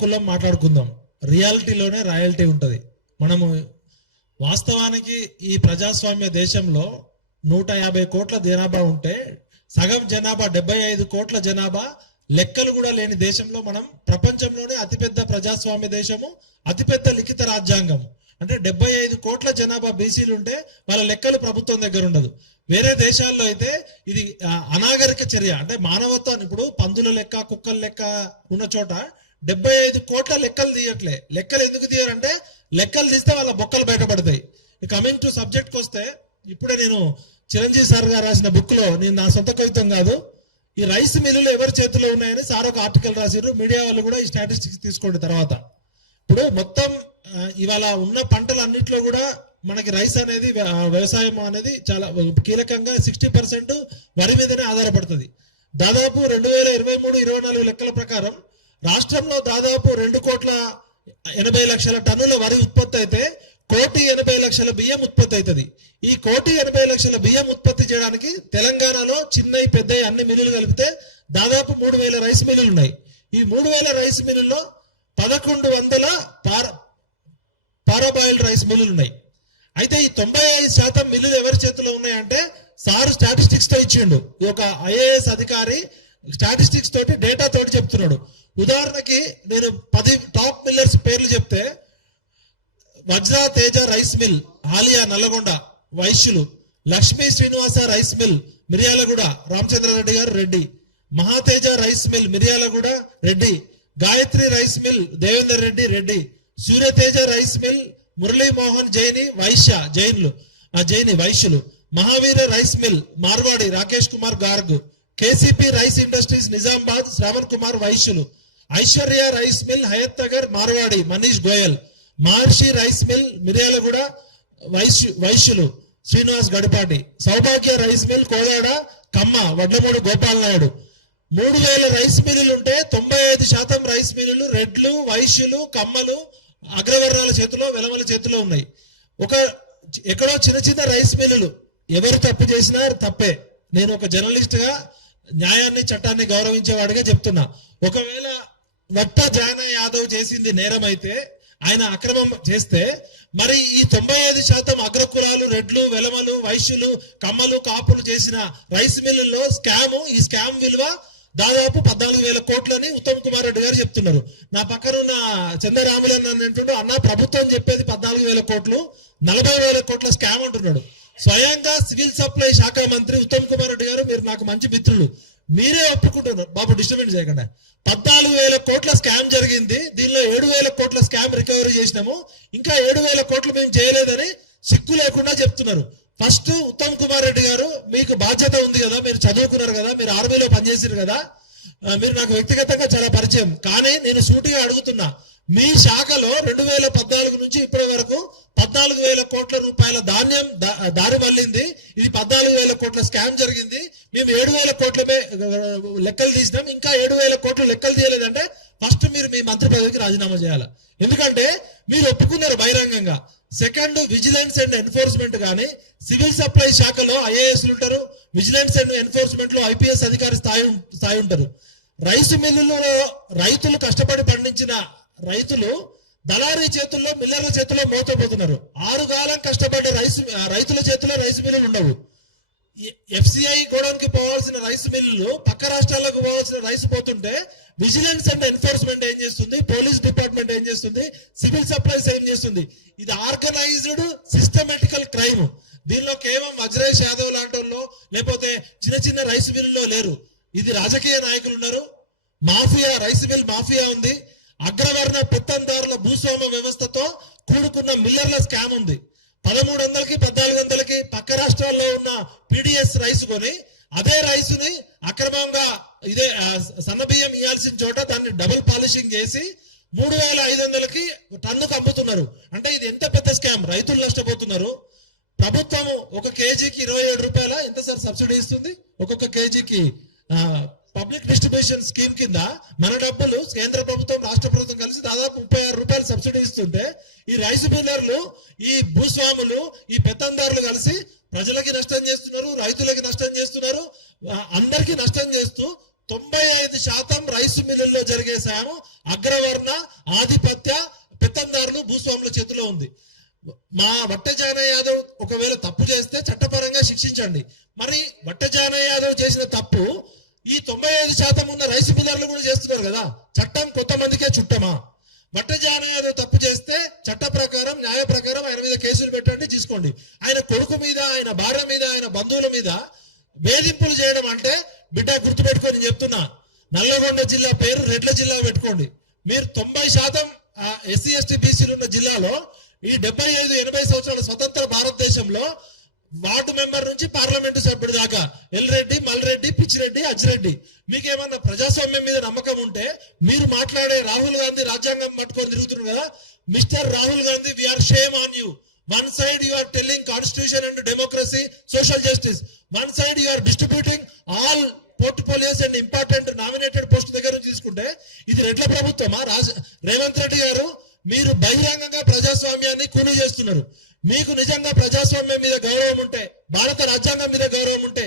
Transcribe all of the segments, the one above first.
కులం మాట్లాడుకుందాం. రియాలిటీలోనే రాయల్టీ ఉంటుంది. మనము వాస్తవానికి ఈ ప్రజాస్వామ్య దేశంలో 150 కోట్ల జనాభా ఉంటే సగం జనాభా 75 కోట్ల జనాభా లెక్కలు కూడా లేని దేశంలో మనం ప్రపంచంలోనే అతిపెద్ద ప్రజాస్వామ్య దేశము, అతిపెద్ద లిఖిత రాజ్యాంగం. అంటే 75 కోట్ల జనాభా బీసీలు ఉంటే వాళ్ళ లెక్కలు ప్రభుత్వం దగ్గర ఉండదు. వేరే దేశాల్లో అయితే ఇది అనాగరిక చర్య. అంటే మానవత్వాన్ని, ఇప్పుడు పందుల లెక్క కుక్కల లెక్క ఉన్న చోట 75 కోట్ల లెక్కలు తీయట్లే. లెక్కలు ఎందుకు తీయరంటే లెక్కలు తీస్తే వాళ్ళ బొక్కలు బయటపడతాయి. కమింగ్ టు సబ్జెక్ట్కి వస్తే, ఇప్పుడే నేను చిరంజీవి సార్ గారు రాసిన బుక్ లో, నేను నా సొంత కవిత్వం కాదు, ఈ రైస్ మిల్లులు ఎవరి చేతిలో ఉన్నాయని సార్ ఒక ఆర్టికల్ రాసిర్రు. మీడియా వాళ్ళు కూడా ఈ స్టాటిస్టిక్స్ తీసుకోండి. తర్వాత ఇప్పుడు మొత్తం ఇవాళ ఉన్న పంటలన్నిట్లో కూడా మనకి రైస్ అనేది, వ్యవసాయం అనేది చాలా కీలకంగా 60% వరి మీదనే ఆధారపడుతుంది. దాదాపు 2023-24 లెక్కల ప్రకారం రాష్ట్రంలో దాదాపు 2,80,00,000 టన్నుల వరి ఉత్పత్తి అయితే 1,80,00,000 బియ్యం ఉత్పత్తి అవుతుంది. ఈ 1,80,00,000 బియ్యం ఉత్పత్తి చేయడానికి తెలంగాణలో చిన్నవి పెద్దవి అన్ని మిల్లులు కలిపితే దాదాపు 3,000 రైస్ మిల్లులు ఉన్నాయి. ఈ 3,000 రైస్ మిల్లుల్లో 1,100 పారాబాయిల్డ్ రైస్ మిల్లులు ఉన్నాయి. అయితే ఈ 95% మిల్లులు ఎవరి చేతిలో ఉన్నాయంటే సారు స్టాటిస్టిక్స్ తో ఇచ్చిండు. ఈ ఒక ఐఏఎస్ అధికారి స్టాటిస్టిక్స్ తోటి, డేటా తోటి చెప్తున్నాడు. ఉదాహరణకి నేను 10 టాప్ మిల్లర్స్ పేర్లు చెప్తే, వజ్రా తేజ రైస్ మిల్ ఆలియా నల్లగొండ వైశ్యులు, Lakshmi Srinivasa rice mill Miryalaguda Ramachandra Reddy garu Reddy, Mahateja rice mill Miryalaguda Reddy, Gayatri rice mill Devender Reddy Reddy, Suryateja rice mill Muralimohan Jaini Jaini వైశ్యులు, Mahaveera rice mill Marwadi Rakesh Kumar Garg, KCP rice industries Nizamabad Shravan Kumar వైశ్యులు, Aishwarya rice mill Hayat Nagar Marwadi Manish Goyal, Maharshi rice mill Miryalaguda వైశ్యులు శ్రీనివాస్ గడిపాటి, సౌభాగ్య రైస్ మిల్ కోదాడ కమ్మ వడ్లమూడు గోపాల్ నాయుడు. 3,000 రైస్ మిల్లులు ఉంటే 95% రైస్ మిల్లులు రెడ్లు, వైశ్యులు, కమ్మలు, అగ్రవర్ణాల చేతిలో, వెలమల చేతిలో ఉన్నాయి. ఎక్కడో చిన్న రైస్ మిల్లులు ఎవరు తప్పు చేసినా తప్పే. నేను ఒక జర్నలిస్ట్ గా న్యాయాన్ని, చట్టాన్ని గౌరవించేవాడిగా చెప్తున్నా. ఒకవేళ వట్టా జానా యాదవ్ చేసింది నేరం అయితే, ఆయన అక్రమం చేస్తే, మరి ఈ 95% అగ్రకులాలు, రెడ్లు, వెలమలు, వైశ్యులు, కమ్మలు, కాపులు చేసిన రైస్ మిల్లుల్లో ఈ స్కామ్ విలువ దాదాపు 14,000 కోట్లని ఉత్తమ్ కుమార్ రెడ్డి గారు చెప్తున్నారు. నా పక్కన ఉన్న చంద్రరాములు అంటుండో, అన్న ప్రభుత్వం చెప్పేది 14,000 కోట్లు, 40,000 కోట్ల స్కామ్ అంటున్నాడు. స్వయంగా సివిల్ సప్లై శాఖ మంత్రి ఉత్తమ్ కుమార్ రెడ్డి గారు, మీరు నాకు మంచి మిత్రులు, మీరే ఒప్పుకుంటున్నారు. బాబు డిస్టర్బెన్స్ చేయకుండా, 14,000 కోట్ల స్కామ్ జరిగింది, దీనిలో 7,000 కోట్ల స్కామ్ రికవరీ చేసినాము, ఇంకా 7,000 కోట్లు మేము చేయలేదని సిగ్గు లేకుండా చెప్తున్నారు. ఫస్ట్ ఉత్తమ్ కుమార్ రెడ్డి గారు, మీకు బాధ్యత ఉంది కదా, మీరు చదువుకున్నారు కదా, మీరు ఆర్మీలో పనిచేసారు కదా, మీరు నాకు వ్యక్తిగతంగా చాలా పరిచయం. కానీ నేను సూటిగా అడుగుతున్నా, మీ శాఖలో 2014 నుంచి ఇప్పటి వరకు 14,000 కోట్ల రూపాయల ధాన్యం దారి మళ్ళింది. ఇది 14,000 కోట్ల స్కామ్ జరిగింది. మేము 7,000 కోట్లమే లెక్కలు తీసినాం, ఇంకా 7,000 కోట్లు లెక్కలు తీయలేదంటే ఫస్ట్ మీరు మీ మంత్రి పదవికి రాజీనామా చేయాలి. ఎందుకంటే మీరు ఒప్పుకున్నారు బహిరంగంగా. సెకండ్, విజిలెన్స్ అండ్ ఎన్ఫోర్స్మెంట్ కానీ, సివిల్ సప్లై శాఖలో ఐఏఎస్లు ఉంటారు, విజిలెన్స్ అండ్ ఎన్ఫోర్స్మెంట్ లో ఐపీఎస్ అధికారి స్థాయి ఉంటారు. రైసు మిల్లులలో రైతులు కష్టపడి పండించిన రైతులు దళారీ చేతుల్లో, మిల్లర్ల చేతుల్లో మోతపోతున్నారు. 6 కాలం కష్టపడే రైతుల చేతుల్లో రైసు మిల్లులు ఉండవు. ఎఫ్సిఐ గోడౌన్కి పోవాల్సిన రైసు మిల్లులు పక్క రాష్ట్రాలకు పోవాల్సిన రైసు పోతుంటే విజిలెన్స్ అండ్ ఎన్ఫోర్స్మెంట్ ఏం చేస్తుంది, పోలీస్ డిపార్ట్మెంట్ ఏం చేస్తుంది, సివిల్ సప్లైస్ ఏం చేస్తుంది? ఇది ఆర్గనైజ్డ్ సిస్టమేటికల్ క్రైమ్. దీనిలో కేవలం వజ్రేష్ యాదవ్ లాంటి వాళ్ళు, లేకపోతే చిన్న రైసు మిల్లులో లేరు. ఇది రాజకీయ నాయకులు ఉన్నారు, మాఫియా, రైసు మిల్ మాఫియా ఉంది, అగ్రవర్ణ పెత్తందారుల భూస్వామ్య వ్యవస్థతో కూడుకున్న మిల్లర్ల స్కామ్ ఉంది. 1300కి 1400కి పక్క రాష్ట్రాల్లో ఉన్న పీడిఎస్ రైస్ కొని అదే రైసుని అక్రమంగా ఇదే సన్న బియ్యం ఇవ్వాల్సిన చోట దాన్ని డబుల్ పాలిషింగ్ చేసి 3,500కి టన్నుకు అమ్ముతున్నారు. అంటే ఇది ఎంత పెద్ద స్కామ్, రైతులు నష్టపోతున్నారు. ప్రభుత్వం ఒక కేజీకి 27 రూపాయల ఎంత సార్ సబ్సిడీ ఇస్తుంది? ఒక్కొక్క కేజీకి పబ్లిక్ డిస్ట్రిబ్యూషన్ స్కీమ్ కింద మన డబ్బులు కేంద్ర ప్రభుత్వం, రాష్ట్ర ప్రభుత్వం కలిసి దాదాపు 36 రూపాయలు సబ్సిడీ ఇస్తుంటే, ఈ రైస్ మిల్లర్లు, ఈ భూస్వాములు, ఈ పెత్తందారులు కలిసి ప్రజలకి నష్టం చేస్తున్నారు, రైతులకి నష్టం చేస్తున్నారు, అందరికీ నష్టం చేస్తూ 95% రైసు మిల్లుల్లో జరిగే సాము అగ్రవర్ణ ఆధిపత్య పెత్తందారులు భూస్వాముల చేతిలో ఉంది. మా వట్టజాన యాదవ్ ఒకవేళ తప్పు చేస్తే చట్టపరంగా శిక్షించండి. మరి వట్టజాన యాదవ్ చేసిన తప్పు ఈ 95% ఉన్న రైసు మిల్లర్లు కూడా చేస్తున్నారు కదా. చట్టం కొంతమందికే చుట్టమా? వట్టజాన యాదవ్ తప్పు చేస్తే చట్ట ప్రకారం న్యాయ ప్రకారం ఆయన మీద కేసులు పెట్టండి, తీసుకోండి. ఆయన కొడుకు మీద, ఆయన భార్య మీద, ఆయన బంధువుల మీద వేధింపులు చేయడం అంటే బిడ్డ గుర్తుపెట్టుకొని చెప్తున్నా, నల్లగొండ జిల్లా పేరు రెడ్ల జిల్లా పెట్టుకోండి. మీరు 90% ఎస్సీ ఎస్టీ బీసీలు ఉన్న జిల్లాలో ఈ 75-80 సంవత్సరాల స్వతంత్ర భారతదేశంలో వార్డు మెంబర్ నుంచి పార్లమెంటు సభ్యుడి దాకా ఎల్రెడ్డి, మల్రెడ్డి, పిచ్చిరెడ్డి, అజ్రెడ్డి, మీకేమన్నా ప్రజాస్వామ్యం మీద నమ్మకం ఉంటే మీరు మాట్లాడే రాహుల్ గాంధీ రాజ్యాంగం పట్టుకొని తిరుగుతున్నారు కదా. Mister Rahul Gandhi, we are shame on you. One side you are telling constitution and democracy, social justice. One side you are distributing all portfolios and important nominated post దగ్గర నుంచి తీసుకుంటే ఇది రెడ్ల ప్రభుత్వమా? రేవంత్ రెడ్డి గారు, మీరు బహిరంగంగా ప్రజాస్వామ్యాన్ని కూని చేస్తున్నారు. మీకు నిజంగా ప్రజాస్వామ్యం మీద గౌరవం ఉంటే, భారత రాజ్యాంగం మీద గౌరవం ఉంటే,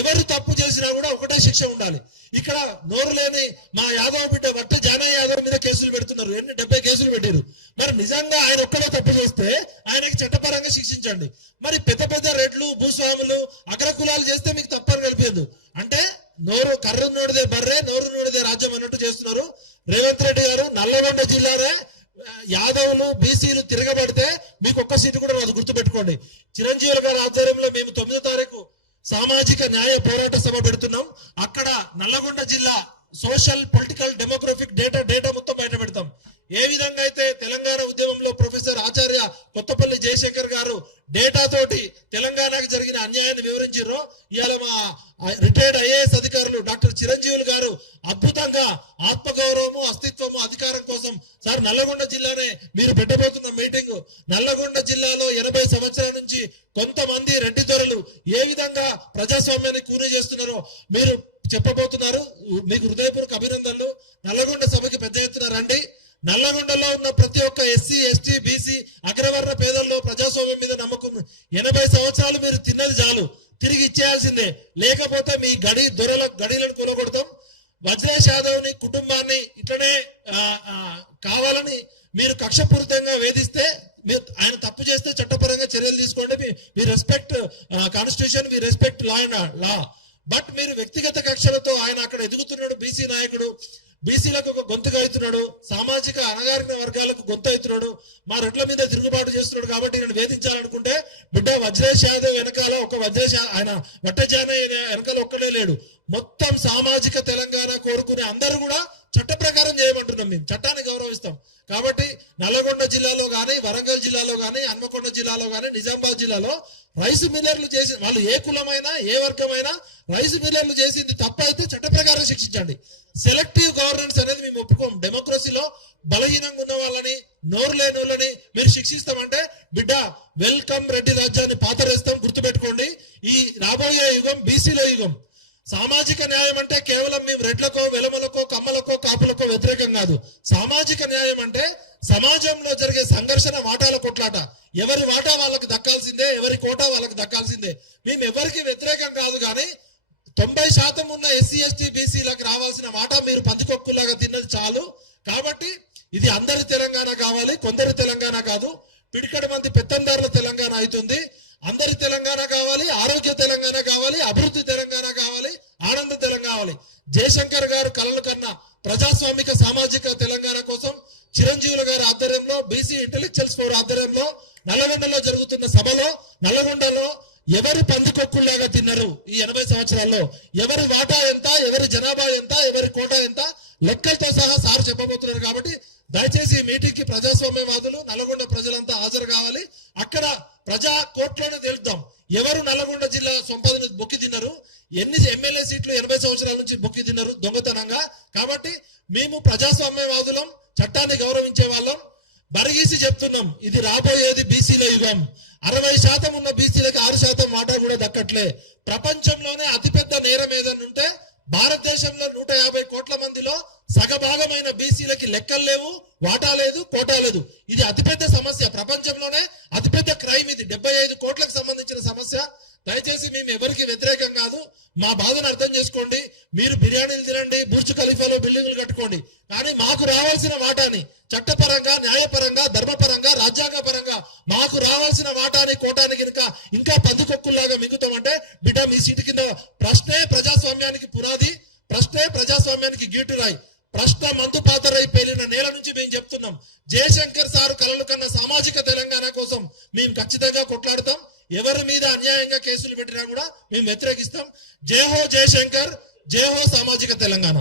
ఎవరు తప్పు చేసినా కూడా ఒకటే శిక్ష ఉండాలి. ఇక్కడ నోరు లేని మా యాదవ్ బిడ్డ వట్టజాన యాదవ్ మీద కేసులు పెడుతున్నారు. 70 కేసులు పెట్టారు. మరి నిజంగా ఆయన ఒక్కడే తప్పు చేస్తే ఆయనకి చట్టపరంగా శిక్షించండి. మరి పెద్ద పెద్ద రెడ్లు, భూస్వాములు, అగ్రకులాలు చేస్తే మీకు తప్పని కలిపేది. అంటే నోరు కర్రు నోడిదే బర్రే, నోరు నోడిదే రాజ్యం అన్నట్టు చేస్తున్నారు. రేవంత్ రెడ్డి గారు, నల్లగొండ జిల్లాలో యాదవులు, బీసీలు తిరగబడితే మీకు ఒక్క సీటు కూడా రాదు, గుర్తుపెట్టుకోండి. చిరంజీవి గారి ఆధ్వర్యంలో మేము 9వ తారీఖు సామాజిక న్యాయ పోరాట సభ పెడుతున్నాం. అక్కడ నల్లగొండ జిల్లా సోషల్, పొలిటికల్, డెమోగ్రఫిక్ డేటా మొత్తం బయట పెడతాం. ఏ విధంగా అయితే తెలంగాణ ఉద్యమంలో ప్రొఫెసర్ ఆచార్య కొత్తపల్లి జయశేఖర్ గారు డేటా తోటి తెలంగాణకు జరిగిన అన్యాయాన్ని వివరించారో, ఇవాళ మా రిటైర్డ్ ఐఏఎస్ అధికారులు డాక్టర్ చిరంజీవులు గారు అద్భుతంగా ఆత్మగౌరవము, అస్తిత్వము, అధికారం కోసం సార్ నల్లగొండ జిల్లానే మీరు పెట్టబోతున్న మీటింగ్, నల్లగొండ జిల్లాలో 80 సంవత్సరాల నుంచి కొంతమంది రెడ్డి దొరలు ఏ విధంగా ప్రజాస్వామ్యాన్ని కూని చేస్తున్నారో మీరు చెప్పబోతున్నారు. మీకు హృదయపూర్వక అభినందనలు. నల్లగొండ సభకి పెద్ద ఎత్తున రండి. నల్లగొండలో ఉన్న ప్రతి ఒక్క ఎస్సీ, ఎస్టీ, బీసీ, అగ్రవర్ణ పేదల్లో ప్రజాస్వామ్యం మీద నమ్మకం. 80 సంవత్సరాలు మీరు తిన్నది చాలు, తిరిగి ఇచ్చేయాల్సిందే. లేకపోతే మీ గడిలను కూలగొడతాం. వజ్రేష్ యాదవ్ ని, కుటుంబాన్ని ఇట్లనే కావాలని మీరు కక్షపూరితంగా వేధిస్తే, ఆయన తప్పు చేస్తే చట్టపరంగా చర్యలు తీసుకోండి. మీ రెస్పెక్ట్ కాన్స్టిట్యూషన్, మీ రెస్పెక్ట్ లా. బట్ మీరు వ్యక్తిగత కక్షలతో, ఆయన అక్కడ ఎదుగుతున్నాడు, బీసీ నాయకుడు, బీసీలకు ఒక గొంతుగా అవుతున్నాడు, సామాజిక అణగారిన వర్గాలకు గొంతు అవుతున్నాడు, మా రెడ్ల మీద తిరుగుబాటు చేస్తున్నాడు కాబట్టి నేను వేధించాలనుకుంటే బిడ్డ వజ్రేష్ యాదవ్ వెనకాల ఒక ఆయన వట్టజాన వెనకాల ఒక్కడే లేడు. మొత్తం సామాజిక తెలంగాణ కోరుకునే అందరూ కూడా చట్ట ప్రకారం చేయమంటున్నాం. మేము చట్టాన్ని గౌరవిస్తాం. కాబట్టి నల్లగొండ జిల్లాలో కానీ, వరంగల్ జిల్లాలో కానీ, హన్మకొండ జిల్లాలో కానీ, నిజామాబాద్ జిల్లాలో రైసు మిల్లర్లు చేసి, వాళ్ళు ఏ కులమైనా ఏ వర్గమైనా రైసు మిల్లర్లు చేసింది తప్ప అయితే చట్ట ప్రకారం శిక్షించండి. సెలెక్టివ్ గవర్నెన్స్ అనేది మేము ఒప్పుకోం. డెమోక్రసీలో బలహీనంగా ఉన్న వాళ్ళని, నోరు లేని వాళ్ళని మీరు శిక్షిస్తామంటే బిడ్డ వెల్కమ్ రెడ్డి రాజ్యాన్ని పాతరేస్తాం. గుర్తుపెట్టుకోండి, ఈ రాబోయే యుగం బీసీల యుగం. సామాజిక న్యాయం అంటే కేవలం మేము రెడ్లకో, వెలమలకో, కమ్మలకో, కాపులకో వ్యతిరేకం కాదు. సామాజిక న్యాయం అంటే సమాజంలో జరిగే సంఘర్షణ, వాటాల కొట్లాట. ఎవరి వాటా వాళ్ళకి దక్కాల్సిందే, ఎవరి కోటా వాళ్ళకి దక్కాల్సిందే. మేము ఎవరికి వ్యతిరేకం కాదు. కానీ 90% ఉన్న ఎస్సీ, ఎస్టీ, బీసీలకు రావాల్సిన వాటా మీరు పందికొక్కులాగా తిన్నది చాలు. కాబట్టి ఇది అందరి తెలంగాణ కావాలి, కొందరి తెలంగాణ కాదు. పిడికడి మంది పెత్తందారుల తెలంగాణ అవుతుంది. అందరి తెలంగాణ కావాలి, ఆరోగ్య తెలంగాణ కావాలి, అభివృద్ధి తెలంగాణ కావాలి, ఆనంద తెలంగాణ కావాలి. జయశంకర్ గారు కలలు కన్నా ప్రజాస్వామిక సామాజిక తెలంగాణ కోసం చిరంజీవుల గారి ఆధ్వర్యంలో, బీసీ ఇంటెలెక్చువల్స్ ఫోరం ఆధ్వర్యంలో నల్లగొండలో జరుగుతున్న సభలో, నల్లగొండలో ఎవరి పందికొక్కుల్లాగా తిన్నారు ఈ 80 సంవత్సరాల్లో, ఎవరి వాటా ఎంత, ఎవరి జనాభా ఎంత, ఎవరి కోటా ఎంత, లెక్కలతో సహా సార్ చెప్పబోతున్నారు. కాబట్టి దయచేసి ఈ మీటింగ్ కి ప్రజాస్వామ్యవాదులు, నల్లగొండ ప్రజలంతా హాజరు కావాలి. అక్కడ ప్రజా కోర్టులోనే తేలుద్దాం ఎవరు నల్లగొండ జిల్లా సంపదని బొక్కి తిన్నారు, ఎన్ని ఎమ్మెల్యే సీట్లు 80 సంవత్సరాల నుంచి బొక్కి తిన్నారు దొంగతనంగా. కాబట్టి మేము ప్రజాస్వామ్యవాదులం, చట్టాన్ని గౌరవించే వాళ్ళం. బరిగీసి చెప్తున్నాం, ఇది రాబోయేది బీసీల యుగం. 60% ఉన్న బీసీలకు 6% వాటా కూడా దక్కట్లే. ప్రపంచంలోనే అతిపెద్ద నేరం ఏదన్నా ఉంటే భారతదేశంలో 150 కోట్ల మందిలో సగభాగమైన బీసీలకి లెక్కలు లేవు, వాటా లేదు, కోటా లేదు. ఇది అతిపెద్ద సమస్య, ప్రపంచంలోనే అతిపెద్ద క్రైమ్ ఇది. 75 కోట్లకు సంబంధించిన సమస్య. దయచేసి మేము ఎవరికి వ్యతిరేకం కాదు, మా బాధను అర్థం చేసుకోండి. మీరు బిర్యానీలు తినండి, బుర్జ్ ఖలీఫాలో బిల్డింగ్లు కట్టుకోండి, కానీ మాకు రావాల్సిన వాటాని చట్టపరంగా, న్యాయపరంగా, ధర్మపరంగా, రాజ్యాంగపరంగా మాకు రావాల్సిన వాటాని కోటాని కనుక ఇంకా పందికొక్కుల్లాగా మింగుతామంటే బిడ్డ మీ సీటు కింద ప్రశ్నే ప్రజాస్వామ్యానికి పునాది, ప్రశ్నే ప్రజాస్వామ్యానికి గీటురాయి. ప్రశ్న మందు పాతరై పేలిన నేల నుంచి మేము చెప్తున్నాం. జయశంకర్ సారు కలలు కన్న సామాజిక తెలంగాణ కోసం మేము ఖచ్చితంగా కొట్లాడతాం. ఎవరి మీద అన్యాయంగా కేసులు పెట్టినా కూడా మేము వ్యతిరేకిస్తాం. జై హో జయశంకర్, జై హో సామాజిక తెలంగాణ.